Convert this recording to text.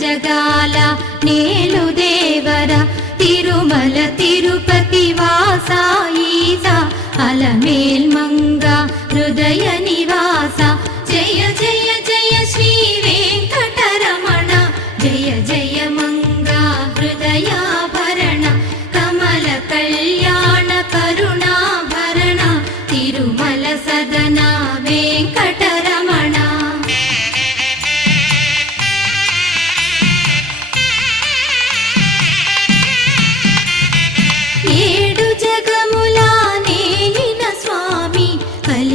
జగాల నేలు దేవర తిరుమల తిరుపతి వాసా ఈసా అలమేల్ మంగ హృదయ నివాస జయ జయ జయ శ్రీ వెంకటరమణ జయ జయ మంగ హృదయాభరణ కమల కళ్యాణ కరుణాభరణ తిరుమల సదనా